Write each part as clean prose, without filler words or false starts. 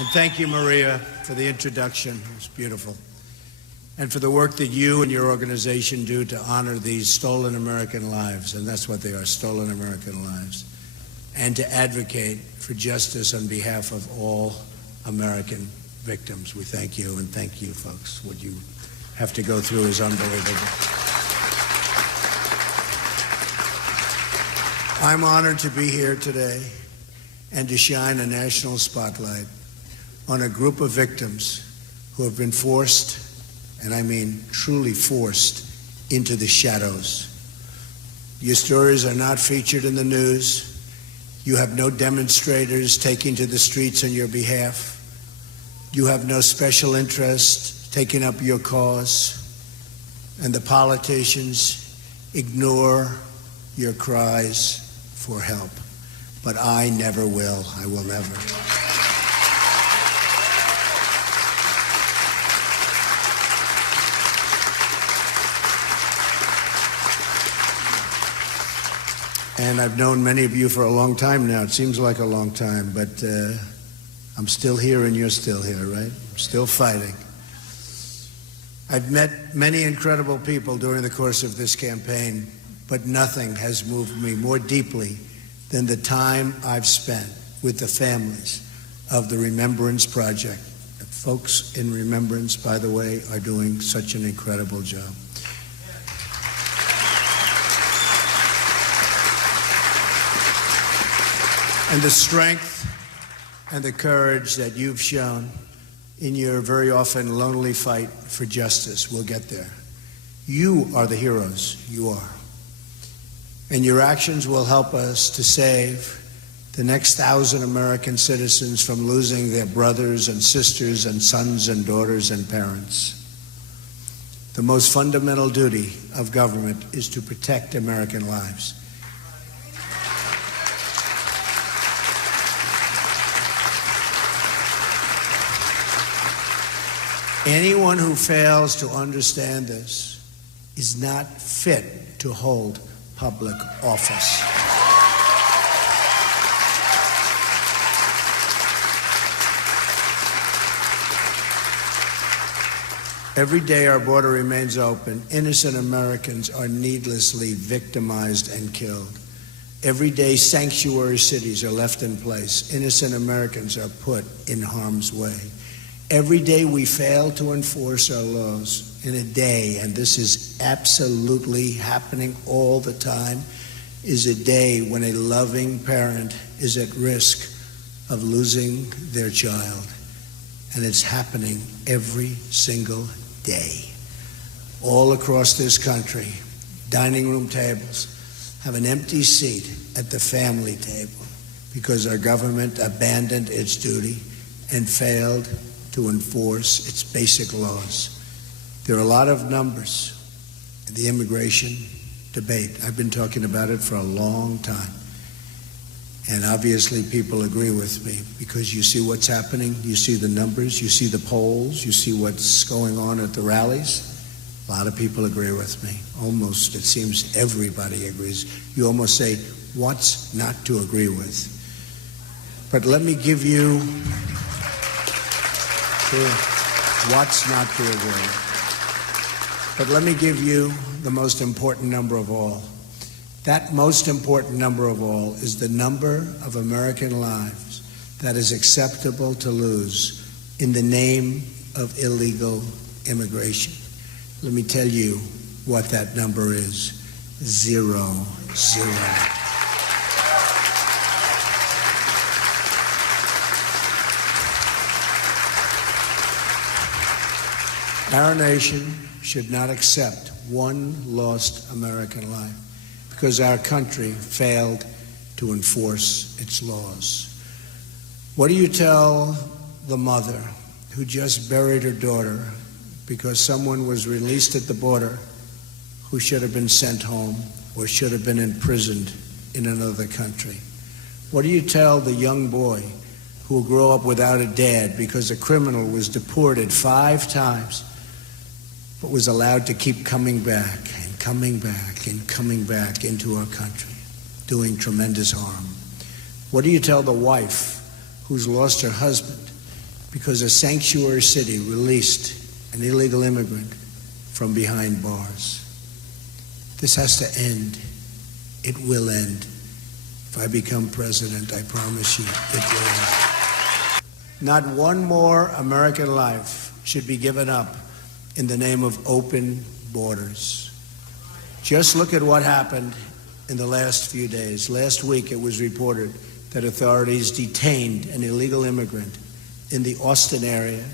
And thank you, Maria, for the introduction. It's beautiful. And for the work that you and your organization do to honor these stolen American lives, and that's what they are, stolen American lives, and to advocate for justice on behalf of all American victims. We thank you, and thank you, folks. What you have to go through is unbelievable. I'm honored to be here today and to shine a national spotlight on a group of victims who have been forced, and I mean truly forced, into the shadows. Your stories are not featured in the news. You have no demonstrators taking to the streets on your behalf. You have no special interest taking up your cause. And the politicians ignore your cries for help. But I never will. I will never. And I've known many of you for a long time now. It seems like a long time, but I'm still here and you're still here, right? I'm still fighting. I've met many incredible people during the course of this campaign, but nothing has moved me more deeply than the time I've spent with the families of the Remembrance Project. Folks in Remembrance, by the way, are doing such an incredible job. And the strength and the courage that you've shown in your very often lonely fight for justice, we'll get there. You are the heroes, you are. And your actions will help us to save the next 1,000 American citizens from losing their brothers and sisters and sons and daughters and parents. The most fundamental duty of government is to protect American lives. Anyone who fails to understand this is not fit to hold public office. Every day our border remains open, innocent Americans are needlessly victimized and killed. Every day sanctuary cities are left in place. Innocent Americans are put in harm's way. Every day we fail to enforce our laws. In a day, and this is absolutely happening all the time, is a day when a loving parent is at risk of losing their child. And it's happening every single day. All across this country, dining room tables have an empty seat at the family table because our government abandoned its duty and failed to enforce its basic laws. There are a lot of numbers in the immigration debate. I've been talking about it for a long time. And obviously people agree with me because you see what's happening, you see the numbers, you see the polls, you see what's going on at the rallies. A lot of people agree with me. Almost, it seems everybody agrees. You almost say, what's not to agree with? But let me give you what's not to agree with. But let me give you the most important number of all. That most important number of all is the number of American lives that is acceptable to lose in the name of illegal immigration. Let me tell you what that number is. 0. Our nation should not accept one lost American life because our country failed to enforce its laws. What do you tell the mother who just buried her daughter because someone was released at the border who should have been sent home or should have been imprisoned in another country? What do you tell the young boy who will grow up without a dad because a criminal was deported 5 times but was allowed to keep coming back and coming back and coming back into our country, doing tremendous harm? What do you tell the wife who's lost her husband because a sanctuary city released an illegal immigrant from behind bars. This has to end. It will end. If I become president, I promise you, it will end. Not one more American life should be given up in the name of open borders. Just look at what happened in the last few days. Last week it was reported that authorities detained an illegal immigrant in the Austin area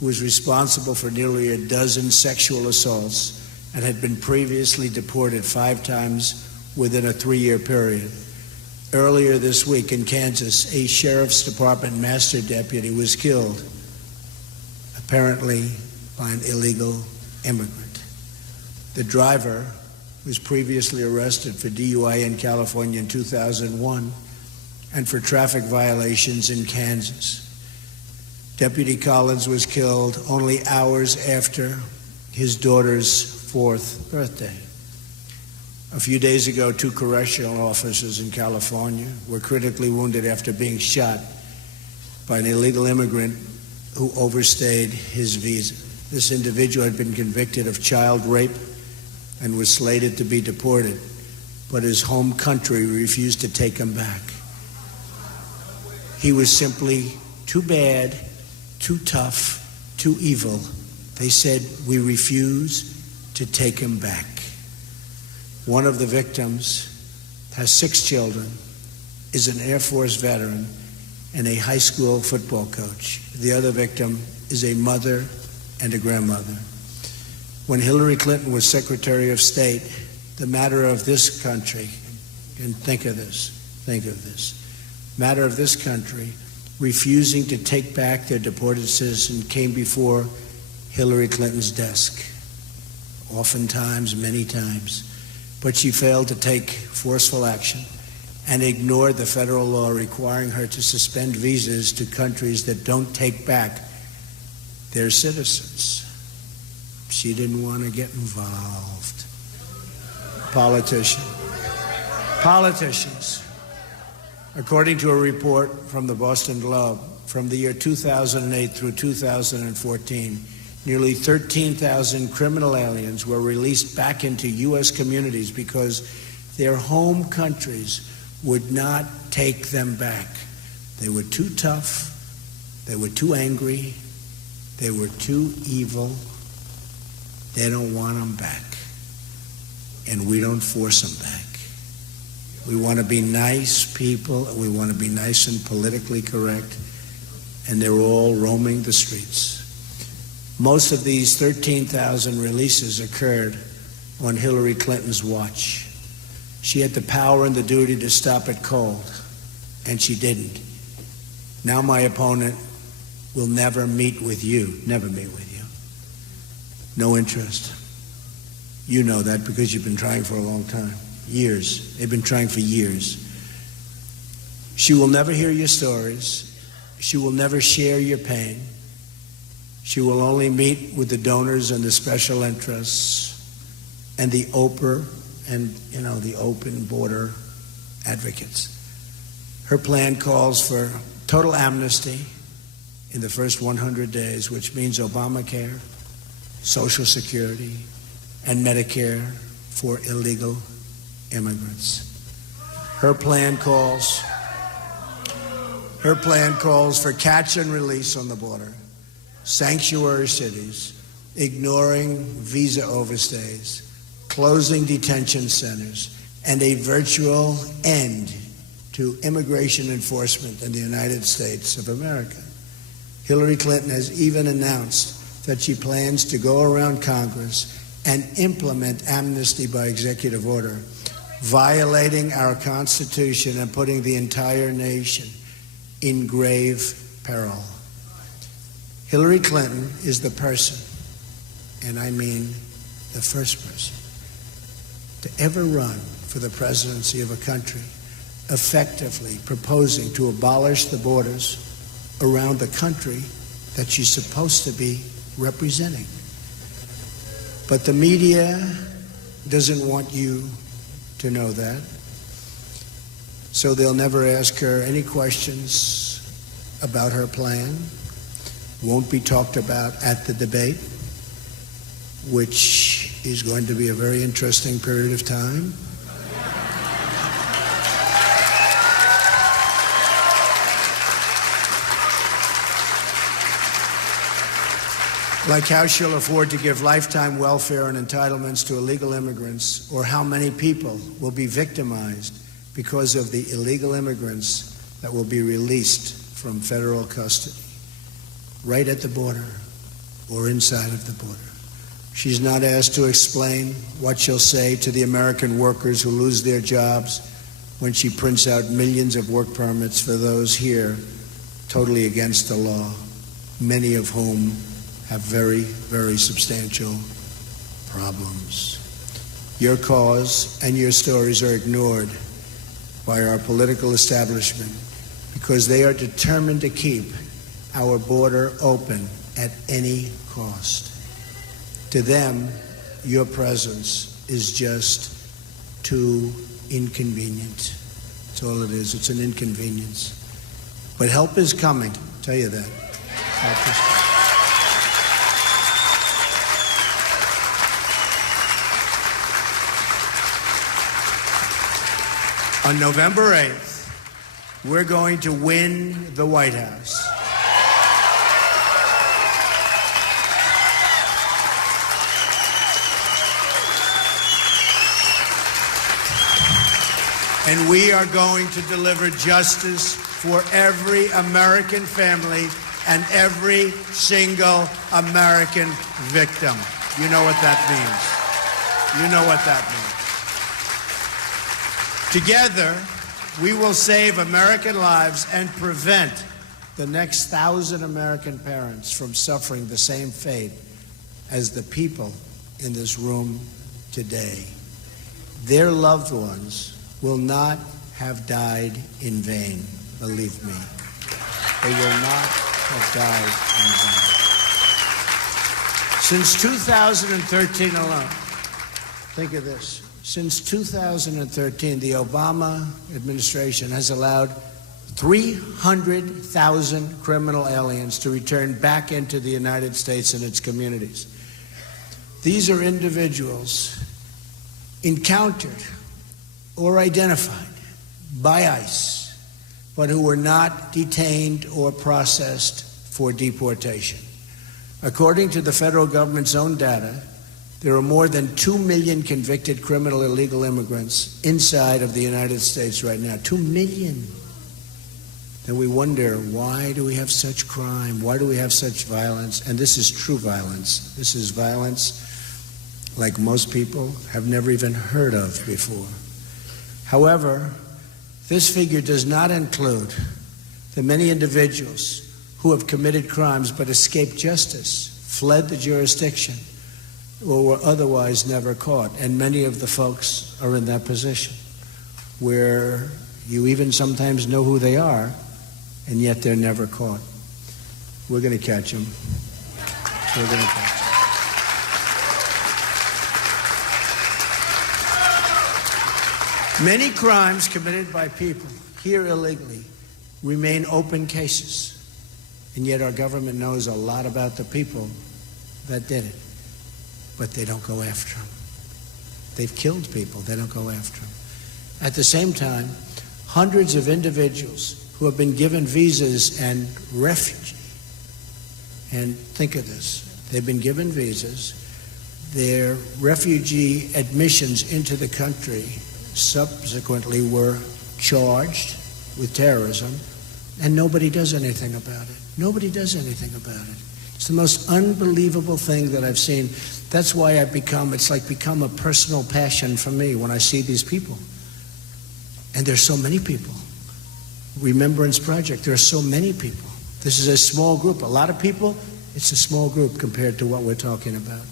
who was responsible for nearly a dozen sexual assaults and had been previously deported 5 times within a 3-year period. Earlier this week in Kansas, a sheriff's department master deputy was killed, apparently by an illegal immigrant. The driver was previously arrested for DUI in California in 2001 and for traffic violations in Kansas. Deputy Collins was killed only hours after his daughter's 4th birthday. A few days ago, 2 correctional officers in California were critically wounded after being shot by an illegal immigrant who overstayed his visa. This individual had been convicted of child rape and was slated to be deported, but his home country refused to take him back. He was simply too bad, too tough, too evil. They said, "We refuse to take him back." One of the victims has 6 children, is an Air Force veteran, and a high school football coach. The other victim is a mother and a grandmother. When Hillary Clinton was Secretary of State, the matter of this country, and think of this, matter of this country refusing to take back their deported citizen came before Hillary Clinton's desk, oftentimes, many times. But she failed to take forceful action and ignored the federal law requiring her to suspend visas to countries that don't take back their citizens. She didn't want to get involved. Politicians. According to a report from the Boston Globe, from the year 2008 through 2014, nearly 13,000 criminal aliens were released back into U.S. communities because their home countries would not take them back. They were too tough, they were too angry, they were too evil. They don't want them back. And we don't force them back. We want to be nice people, and we want to be nice and politically correct, and they're all roaming the streets. Most of these 13,000 releases occurred on Hillary Clinton's watch. She had the power and the duty to stop it cold, and she didn't. Now my opponent will never meet with you. No interest. You know that because you've been trying for a long time. Years. They've been trying for years. She will never hear your stories. She will never share your pain. She will only meet with the donors and the special interests and the open border advocates. Her plan calls for total amnesty in the first 100 days, which means Obamacare, Social Security, and Medicare for illegal immigrants. Her plan calls for catch and release on the border, sanctuary cities, ignoring visa overstays, closing detention centers, and a virtual end to immigration enforcement in the United States of America. Hillary Clinton has even announced that she plans to go around Congress and implement amnesty by executive order, violating our Constitution and putting the entire nation in grave peril. Hillary Clinton is the person, and I mean the first person, to ever run for the presidency of a country effectively proposing to abolish the borders around the country that she's supposed to be representing. But the media doesn't want you to know that. So they'll never ask her any questions about her plan. won't be talked about at the debate, which is going to be a very interesting period of time. Like how she'll afford to give lifetime welfare and entitlements to illegal immigrants, or how many people will be victimized because of the illegal immigrants that will be released from federal custody, right at the border or inside of the border. She's not asked to explain what she'll say to the American workers who lose their jobs when she prints out millions of work permits for those here totally against the law, many of whom have very, very substantial problems. Your cause and your stories are ignored by our political establishment because they are determined to keep our border open at any cost. To them, your presence is just too inconvenient. That's all it is. It's an inconvenience. But help is coming, I'll tell you that. Help is coming. On November 8th, we're going to win the White House. And we are going to deliver justice for every American family and every single American victim. You know what that means. You know what that means. Together, we will save American lives and prevent the next 1,000 American parents from suffering the same fate as the people in this room today. Their loved ones will not have died in vain, believe me. They will not have died in vain. Since 2013 alone, think of this. Since 2013, the Obama administration has allowed 300,000 criminal aliens to return back into the United States and its communities. These are individuals encountered or identified by ICE, but who were not detained or processed for deportation. According to the federal government's own data, there are more than 2 million convicted criminal illegal immigrants inside of the United States right now. 2 million. Then we wonder, why do we have such crime? Why do we have such violence? And this is true violence. This is violence like most people have never even heard of before. However, this figure does not include the many individuals who have committed crimes but escaped justice, fled the jurisdiction, or were otherwise never caught. And many of the folks are in that position where you even sometimes know who they are, and yet they're never caught. We're going to catch them. We're going to catch them. Many crimes committed by people here illegally remain open cases, and yet our government knows a lot about the people that did it. But they don't go after them. They've killed people. They don't go after them. At the same time, hundreds of individuals who have been given visas and refugee, and think of this, they've been given visas, their refugee admissions into the country subsequently were charged with terrorism, and nobody does anything about it. Nobody does anything about it. It's the most unbelievable thing that I've seen. That's why it's become a personal passion for me when I see these people. And there's so many people. Remembrance Project, there are so many people. This is a small group. A lot of people, it's a small group compared to what we're talking about.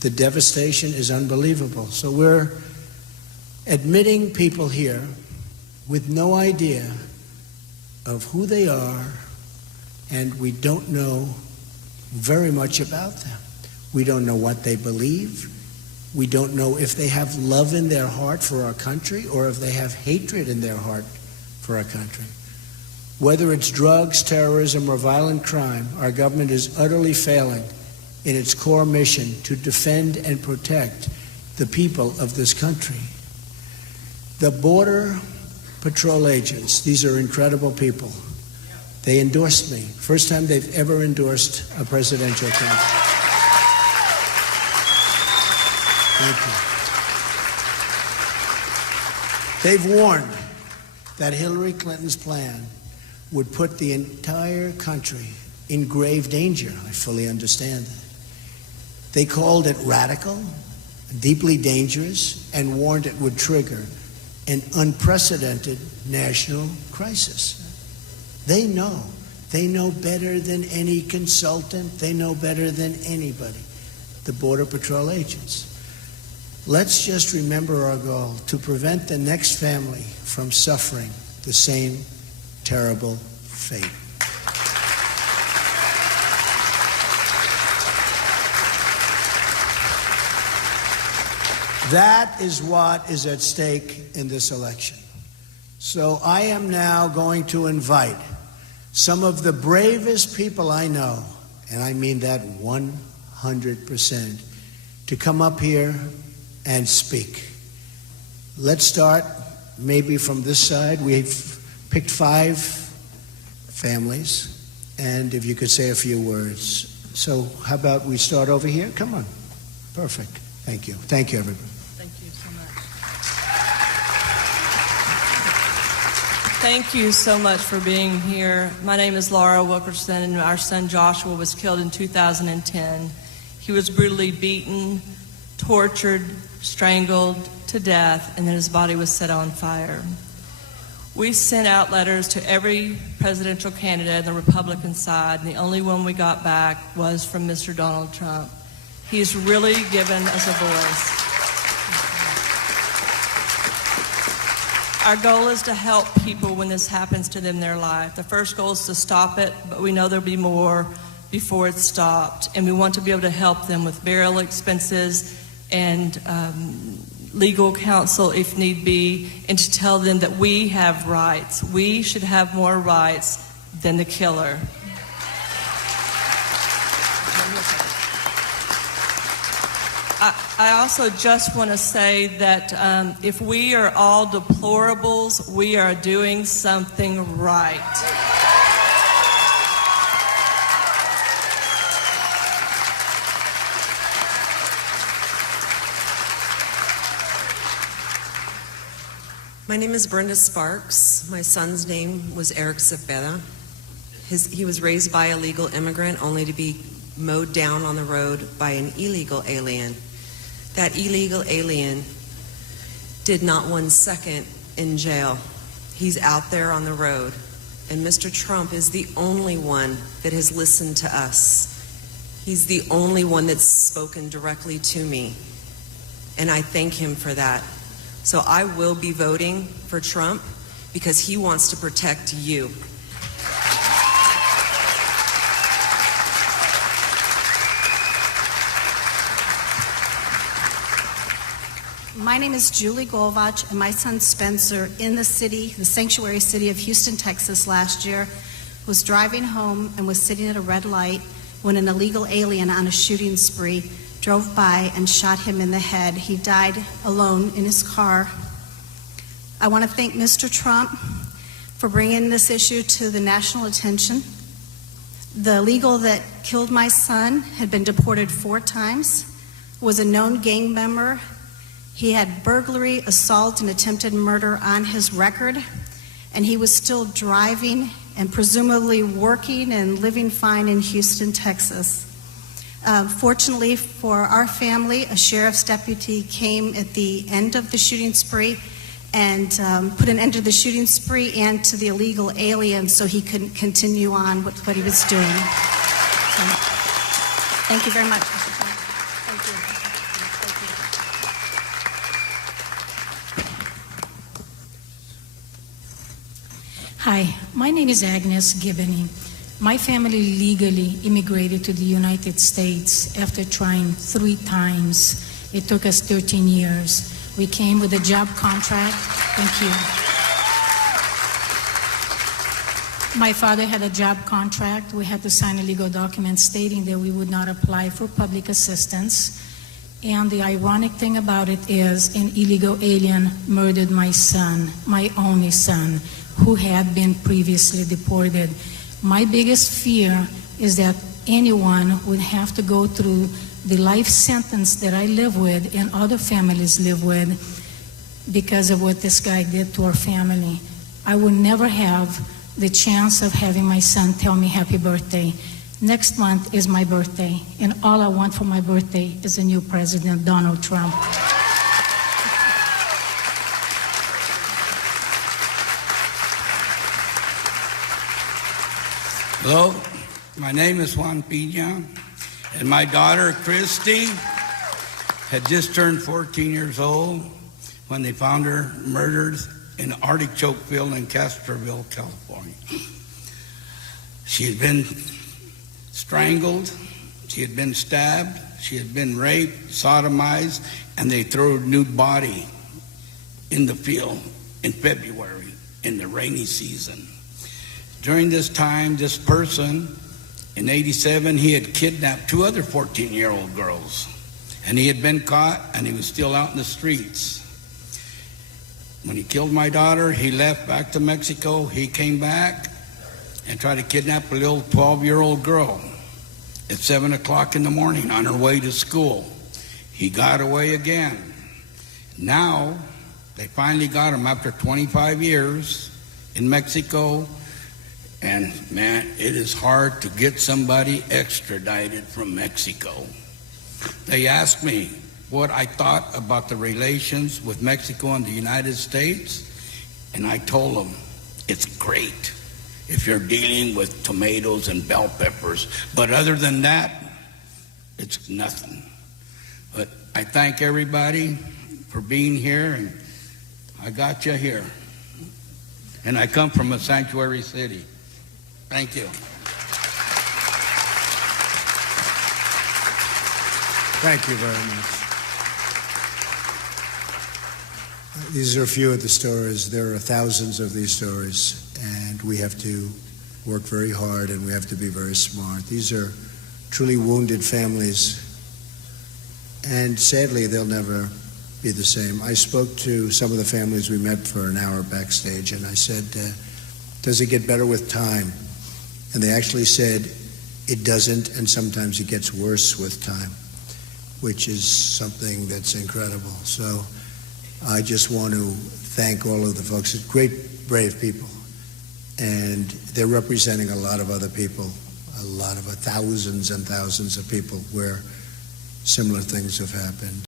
The devastation is unbelievable. So we're admitting people here with no idea of who they are, and we don't know very much about them. We don't know what they believe. We don't know if they have love in their heart for our country or if they have hatred in their heart for our country. Whether it's drugs, terrorism, or violent crime, our government is utterly failing in its core mission to defend and protect the people of this country. The Border Patrol agents, these are incredible people. They endorsed me. First time they've ever endorsed a presidential candidate. Thank you. They've warned that Hillary Clinton's plan would put the entire country in grave danger. I fully understand that. They called it radical, deeply dangerous, and warned it would trigger an unprecedented national crisis. They know better than any consultant, they know better than anybody, the Border Patrol agents. Let's just remember our goal, to prevent the next family from suffering the same terrible fate. That is what is at stake in this election. So I am now going to invite some of the bravest people I know, and I mean that 100%, to come up here and speak. Let's start maybe from this side. We've picked 5 families, and if you could say a few words. So how about we start over here? Come on. Perfect. Thank you. Thank you, everybody. Thank you so much. Thank you so much for being here. My name is Laura Wilkerson, and our son Joshua was killed in 2010. He was brutally beaten, tortured, strangled to death, and then his body was set on fire. We sent out letters to every presidential candidate on the Republican side, and the only one we got back was from Mr. Donald Trump. He's really given us a voice. Our goal is to help people when this happens to them in their life. The first goal is to stop it, but we know there'll be more before it's stopped, and we want to be able to help them with burial expenses and legal counsel if need be, and to tell them that we have rights. We should have more rights than the killer. I also just want to say that if we are all deplorables, we are doing something right. My name is Brenda Sparks. My son's name was Eric Cepeda. He was raised by a legal immigrant only to be mowed down on the road by an illegal alien. That illegal alien did not 1 second in jail. He's out there on the road. And Mr. Trump is the only one that has listened to us. He's the only one that's spoken directly to me. And I thank him for that. So I will be voting for Trump because he wants to protect you. My name is Julie Golvach, and my son Spencer, in the sanctuary city of Houston, Texas last year, was driving home and was sitting at a red light when an illegal alien on a shooting spree drove by and shot him in the head. He died alone in his car. I want to thank Mr. Trump for bringing this issue to the national attention. The illegal that killed my son had been deported 4 times, was a known gang member. He had burglary, assault, and attempted murder on his record, and he was still driving and presumably working and living fine in Houston, Texas. Fortunately for our family, a sheriff's deputy came at the end of the shooting spree and put an end to the shooting spree and to the illegal alien so he could continue on with what he was doing. So, thank you very much. Thank you. Hi, my name is Agnes Gibney. My family legally immigrated to the United States after trying 3 times. It took us 13 years. We came with a job contract. Thank you. My father had a job contract. We had to sign a legal document stating that we would not apply for public assistance. And the ironic thing about it is an illegal alien murdered my son, my only son, who had been previously deported. My biggest fear is that anyone would have to go through the life sentence that I live with and other families live with because of what this guy did to our family. I will never have the chance of having my son tell me happy birthday. Next month is my birthday, and all I want for my birthday is a new president, Donald Trump. Hello, my name is Juan Pina, and my daughter Christy had just turned 14 years old when they found her murdered in Artichokeville in Castroville, California. She had been strangled, she had been stabbed, she had been raped, sodomized, and they threw her nude body in the field in February in the rainy season. During this time, this person, in '87, he had kidnapped 2 other 14-year-old girls, and he had been caught, and he was still out in the streets. When he killed my daughter, he left back to Mexico. He came back and tried to kidnap a little 12-year-old girl at 7 o'clock in the morning on her way to school. He got away again. Now, they finally got him after 25 years in Mexico. And man, it is hard to get somebody extradited from Mexico. They asked me what I thought about the relations with Mexico and the United States, and I told them it's great if you're dealing with tomatoes and bell peppers, but other than that, it's nothing. But I thank everybody for being here, and I got you here. And I come from a sanctuary city. Thank you. Thank you very much. These are a few of the stories. There are thousands of these stories, and we have to work very hard and we have to be very smart. These are truly wounded families, and sadly, they'll never be the same. I spoke to some of the families we met for an hour backstage, and I said, does it get better with time? And they actually said, it doesn't, and sometimes it gets worse with time, which is something that's incredible. So I just want to thank all of the folks. It's great, brave people. And they're representing a lot of other people, a lot of thousands and thousands of people where similar things have happened.